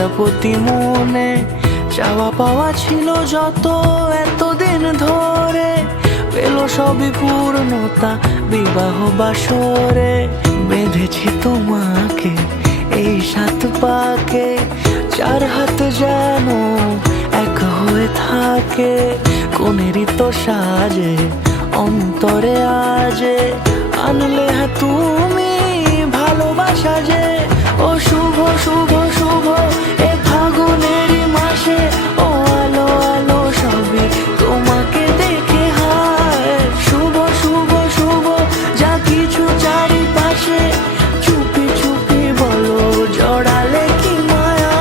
প্রজাপতি মনে চাওয়া পাওয়া ছিল যত এতদিন ধরে, পেল সবই পূর্ণতা বিবাহ বাসরে। বেঁধেছি তোমাকে এই 7 পাকে, 4 হাত যেন এক হয়ে থাকে। কোনেরই তো সাজে অন্তরে আজে আনলে তুমি ভালোবাসা যে। ও শুভ শুভ শুভ এ ফাগুনেরই মাসে, ও আলো আলো সবই তোমাকে দেখে হায়। শুভ শুভ শুভ যা কিছু চারিপাশে, চুপি চুপি বলো জড়ালে কি মায়া।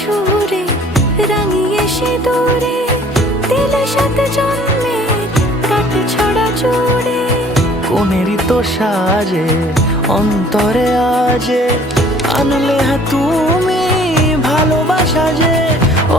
সুরে রাঙিয়ে সে দূরে দিলে 7 জন্মের কাট ছড়া জোড়ে। কোনেরই তো সাজে অন্তরে আজে আনলে তুমি ভালোবাসা যে। ও